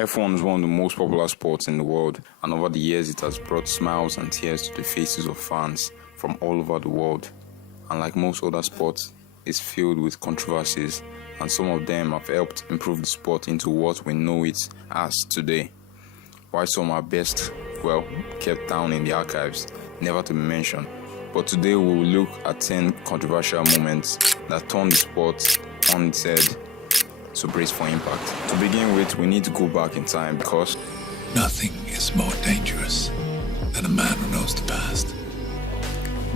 F1 is one of the most popular sports in the world, and over the years it has brought smiles and tears to the faces of fans from all over the world. And like most other sports, it's filled with controversies, and some of them have helped improve the sport into what we know it as today. While some are best, kept down in the archives, never to be mentioned. But today we will look at 10 controversial moments that turned the sport on its head to brace for impact. To begin with, we need to go back in time because nothing is more dangerous than a man who knows the past.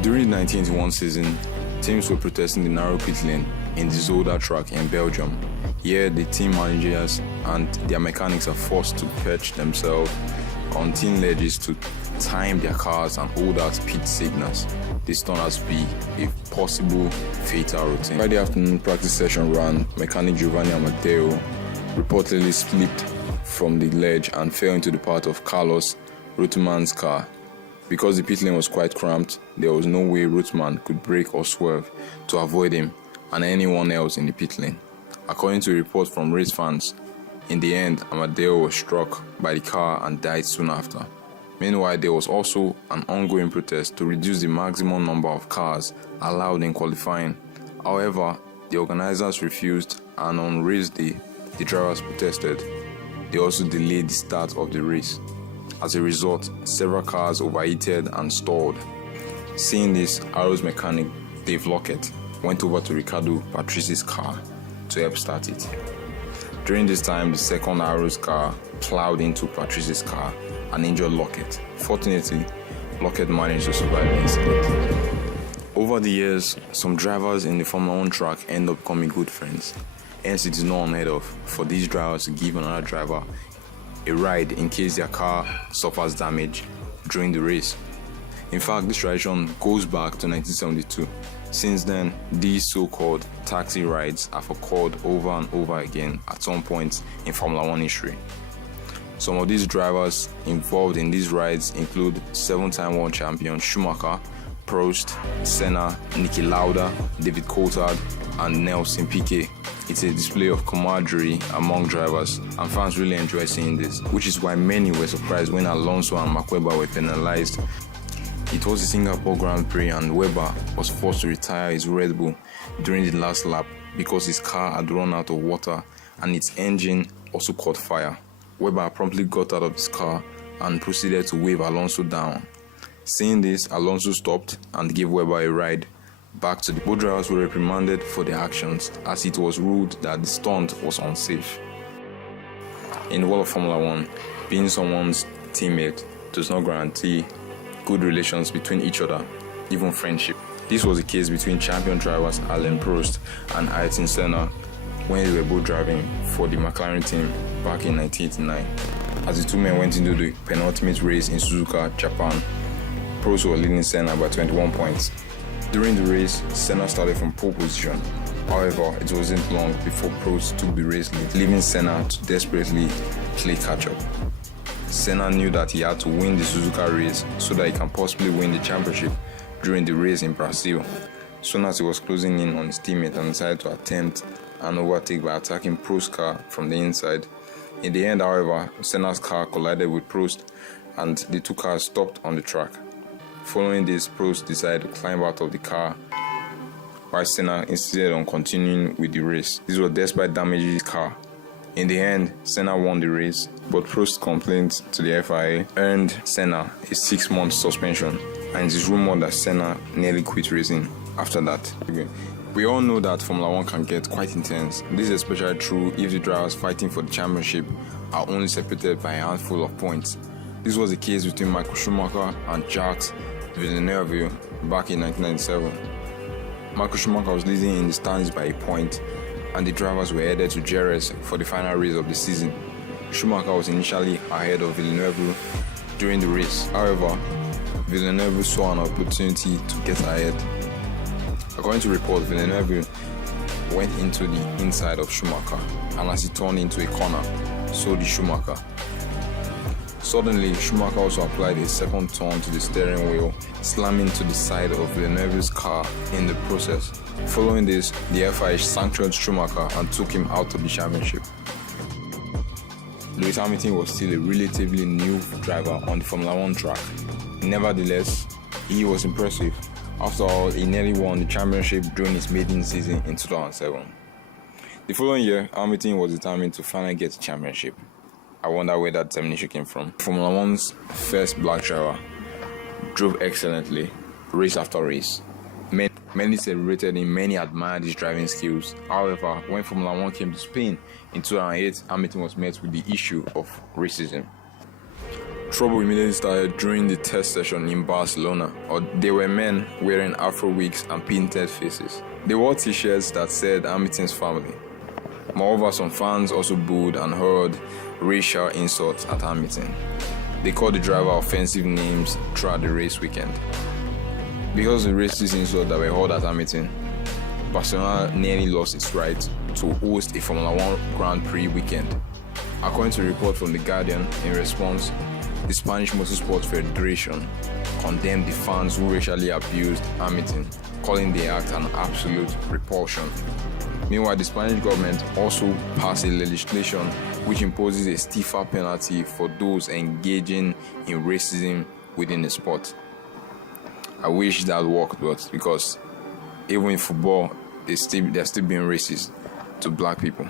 During the 1981 season, teams were protesting the narrow pit lane in the Zolder track in Belgium. Here, the team managers and their mechanics are forced to perch themselves on thin ledges to time their cars and hold out pit signals. This turned out to be a possible fatal routine. Friday afternoon practice session ran, mechanic Giovanni Amadeo reportedly slipped from the ledge and fell into the path of Carlos Reutemann's car. Because the pit lane was quite cramped, there was no way Reutemann could brake or swerve to avoid him and anyone else in the pit lane. According to a report from race fans, in the end, Amadeo was struck by the car and died soon after. Meanwhile, there was also an ongoing protest to reduce the maximum number of cars allowed in qualifying. However, the organizers refused, and on race day, the drivers protested. They also delayed the start of the race. As a result, several cars overheated and stalled. Seeing this, Arrow's mechanic, Dave Lockett, went over to Ricardo Patrici's car to help start it. During this time, the second Arrow's car plowed into Patrici's car and injured Lockett. Fortunately, Lockett managed to survive the incident. Over the years, some drivers in the Formula 1 track end up becoming good friends. Hence, it is not unheard of for these drivers to give another driver a ride in case their car suffers damage during the race. In fact, this tradition goes back to 1972. Since then, these so-called taxi rides have occurred over and over again at some point in Formula 1 history. Some of these drivers involved in these rides include 7-time world champion Schumacher, Prost, Senna, Niki Lauda, David Coulthard, and Nelson Piquet. It's a display of camaraderie among drivers, and fans really enjoy seeing this, which is why many were surprised when Alonso and Mark Webber were penalized. It was the Singapore Grand Prix, and Webber was forced to retire his Red Bull during the last lap because his car had run out of water and its engine also caught fire. Webber promptly got out of his car and proceeded to wave Alonso down. Seeing this, Alonso stopped and gave Webber a ride back to the both drivers were reprimanded for their actions as it was ruled that the stunt was unsafe. In the world of Formula 1, being someone's teammate does not guarantee good relations between each other, even friendship. This was the case between champion drivers Alain Prost and Ayrton Senna when they were both driving for the McLaren team back in 1989. As the two men went into the penultimate race in Suzuka, Japan, Prost was leading Senna by 21 points. During the race, Senna started from pole position. However, it wasn't long before Prost took the race lead, leaving Senna to desperately play catch-up. Senna knew that he had to win the Suzuka race so that he can possibly win the championship during the race in Brazil. Soon as he was closing in on his teammate and decided to attempt an overtake by attacking Prost's car from the inside. In the end, however, Senna's car collided with Prost and the two cars stopped on the track. Following this, Prost decided to climb out of the car while Senna insisted on continuing with the race. This was despite damaging his car. In the end, Senna won the race, but Prost's complaint to the FIA earned Senna a 6-month suspension, and it is rumored that Senna nearly quit racing after that. We all know that Formula 1 can get quite intense. This is especially true if the drivers fighting for the championship are only separated by a handful of points. This was the case between Michael Schumacher and Jacques Villeneuve back in 1997. Michael Schumacher was leading in the standings by a point, and the drivers were headed to Jerez for the final race of the season. Schumacher was initially ahead of Villeneuve during the race. However, Villeneuve saw an opportunity to get ahead. According to reports, Villeneuve went into the inside of Schumacher, and as he turned into a corner, so did Schumacher. Suddenly, Schumacher also applied a second turn to the steering wheel, slamming to the side of Villeneuve's car in the process. Following this, the FIA sanctioned Schumacher and took him out of the championship. Lewis Hamilton was still a relatively new driver on the Formula One track. Nevertheless, he was impressive. After all, he nearly won the championship during his maiden season in 2007. The following year, Hamilton was determined to finally get the championship. I wonder where that determination came from. Formula One's first black driver drove excellently, race after race. Many celebrated him, many admired his driving skills. However, when Formula One came to Spain in 2008, Hamilton was met with the issue of racism. Trouble immediately started during the test session in Barcelona. There were men wearing afro wigs and painted faces. They wore t-shirts that said Hamilton's family. Moreover, some fans also booed and hurled racial insults at Hamilton. They called the driver offensive names throughout the race weekend. Because of the racist insults that were hurled at Hamilton, Barcelona nearly lost its right to host a Formula One Grand Prix weekend. According to a report from The Guardian, in response, the Spanish Motorsport Federation condemned the fans who racially abused Hamilton, calling the act an absolute repulsion. Meanwhile, the Spanish government also passed a legislation which imposes a stiffer penalty for those engaging in racism within the sport. I wish that worked, but because even in football, they're still being racist to black people.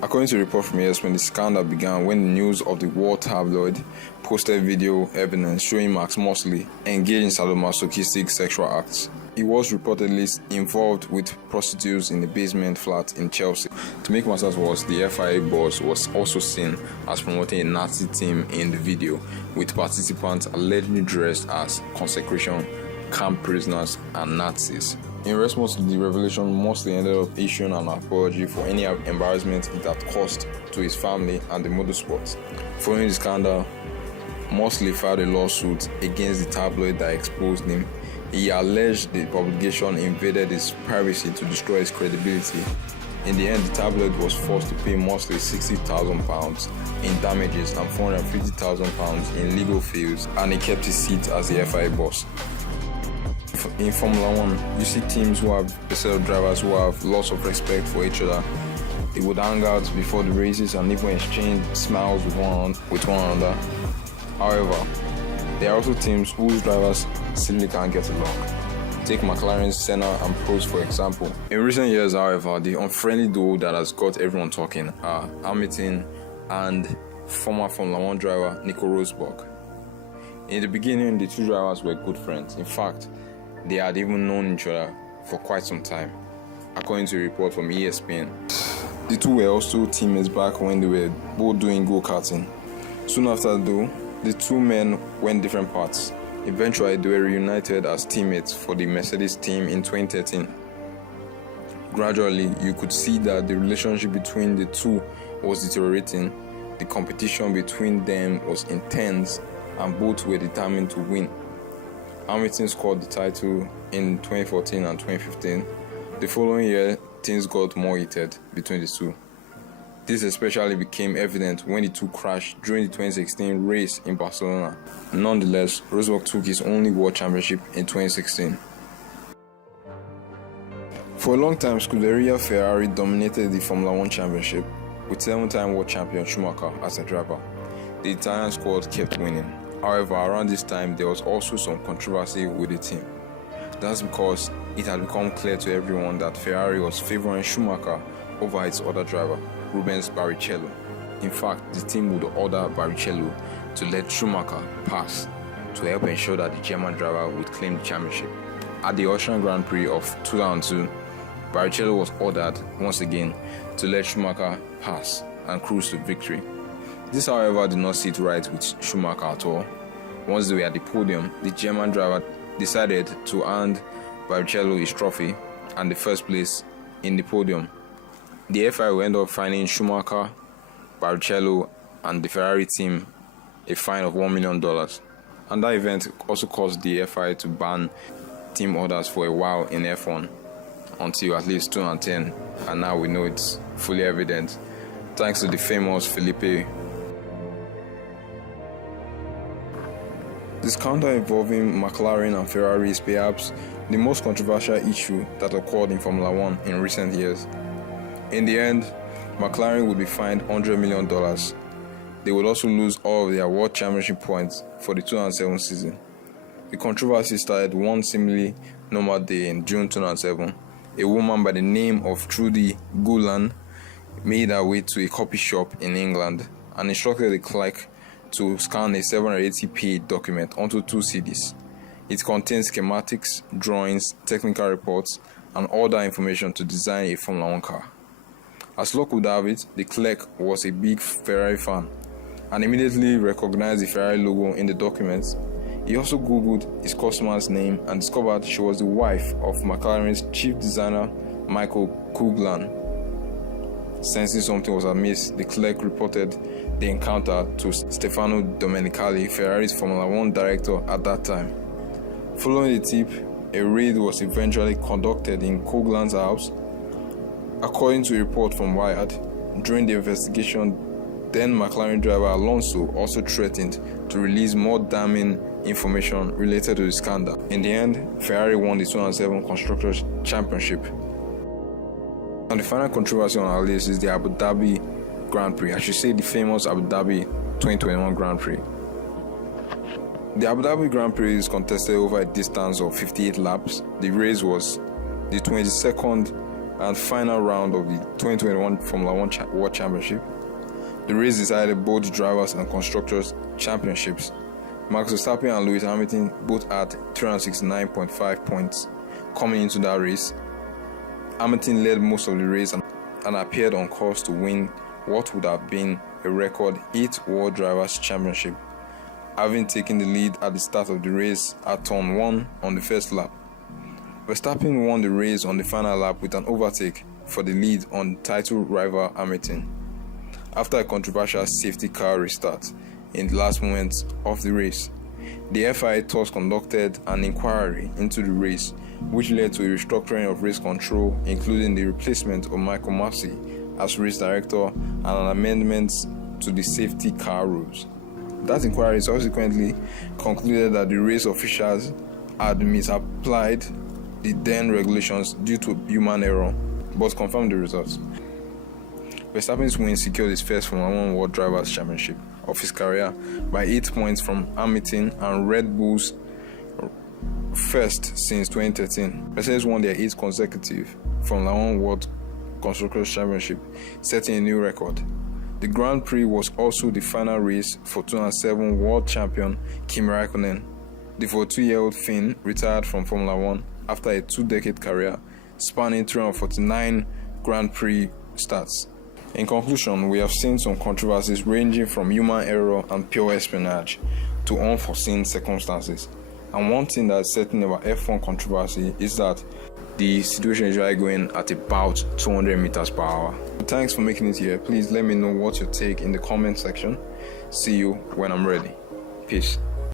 According to a report from ESPN, the scandal began when the news of the war tabloid posted video evidence showing Max Mosley engaged in sadomasochistic sexual acts. He was reportedly involved with prostitutes in a basement flat in Chelsea. To make matters worse, the FIA boss was also seen as promoting a Nazi team in the video, with participants allegedly dressed as consecration camp prisoners and Nazis. In response to the revelation, Mosley ended up issuing an apology for any embarrassment it had caused to his family and the motorsport. Following the scandal, Mosley filed a lawsuit against the tabloid that exposed him. He alleged the publication invaded his privacy to destroy his credibility. In the end, the tabloid was forced to pay Mosley £60,000 in damages and £450,000 in legal fees, and he kept his seat as the FIA boss. In Formula One, you see teams who have a set of drivers who have lots of respect for each other. They would hang out before the races and even exchange smiles with one another. However, there are also teams whose drivers simply can't get along. Take McLaren's Senna and Prost, for example. In recent years, however, the unfriendly duo that has got everyone talking are Hamilton and former Formula One driver Nico Rosberg. In the beginning, the two drivers were good friends. In fact, they had even known each other for quite some time, according to a report from ESPN. The two were also teammates back when they were both doing go-karting. Soon after, though, the two men went different paths. Eventually, they were reunited as teammates for the Mercedes team in 2013. Gradually, you could see that the relationship between the two was deteriorating. The competition between them was intense, and both were determined to win. Hamilton scored the title in 2014 and 2015. The following year, things got more heated between the two. This especially became evident when the two crashed during the 2016 race in Barcelona. Nonetheless, Rosberg took his only world championship in 2016. For a long time, Scuderia Ferrari dominated the Formula One championship, with 7-time world champion Schumacher as a driver. The Italian squad kept winning. However, around this time, there was also some controversy with the team. That's because it had become clear to everyone that Ferrari was favoring Schumacher over its other driver, Rubens Barrichello. In fact, the team would order Barrichello to let Schumacher pass to help ensure that the German driver would claim the championship. At the Austrian Grand Prix of 2002, Barrichello was ordered once again to let Schumacher pass and cruise to victory. This, however, did not sit right with Schumacher at all. Once they were at the podium, the German driver decided to hand Barrichello his trophy and the first place in the podium. The FIA will end up fining Schumacher, Barrichello, and the Ferrari team a fine of $1 million. And that event also caused the FIA to ban team orders for a while in F1 until at least 2010, and now we know it's fully evident thanks to the famous Felipe. The scandal involving McLaren and Ferrari is perhaps the most controversial issue that occurred in Formula One in recent years. In the end, McLaren would be fined $100 million they would also lose all of their World Championship points for the 2007 season. The controversy started one seemingly normal day in June 2007. A woman by the name of Trudy Gulan made her way to a copy shop in England and instructed the clerk to scan a 780p document onto 2 CDs. It contains schematics, drawings, technical reports, and other information to design a Formula 1 car. As luck would have it, the clerk was a big Ferrari fan and immediately recognized the Ferrari logo in the documents. He also Googled his customer's name and discovered she was the wife of McLaren's chief designer, Michael Coughlin. Sensing something was amiss, the clerk reported the encounter to Stefano Domenicali, Ferrari's Formula 1 director at that time. Following the tip, a raid was eventually conducted in Coughlin's house. According to a report from Wired, during the investigation, then McLaren driver Alonso also threatened to release more damning information related to the scandal. In the end, Ferrari won the 2007 Constructors' Championship. And the final controversy on our list is the Abu Dhabi Grand Prix. I should say the famous Abu Dhabi 2021 Grand Prix. The Abu Dhabi Grand Prix is contested over a distance of 58 laps. The race was the 22nd and final round of the 2021 Formula 1 World Championship. The race decided both drivers and constructors' championships. Max Verstappen and Lewis Hamilton both had 369.5 points coming into that race. Hamilton led most of the race and appeared on course to win what would have been a record 8 World Drivers' Championship, having taken the lead at the start of the race at turn 1 on the first lap. Verstappen won the race on the final lap with an overtake for the lead on title rival Hamilton, after a controversial safety car restart in the last moments of the race. The FIA thus conducted an inquiry into the race, which led to a restructuring of race control, including the replacement of Michael Massey as race director and an amendment to the safety car rules. That inquiry subsequently concluded that the race officials had misapplied the then regulations due to human error, but confirmed the results. Verstappen's win secured his first Formula 1 World Drivers' Championship of his career by 8 points from Hamilton and Red Bull's first since 2013. Mercedes won their 8th consecutive Formula 1 World Constructors' Championship, setting a new record. The Grand Prix was also the final race for 2007 world champion Kimi Raikkonen. The 42-year-old Finn retired from Formula 1 after a 2-decade career spanning 349 Grand Prix starts. In conclusion, we have seen some controversies ranging from human error and pure espionage to unforeseen circumstances. And one thing that's certain about F1 controversy is that the situation is usually going at about 200 meters per hour. Thanks for making it here. Please let me know what you take in the comment section. See you when I'm ready. Peace.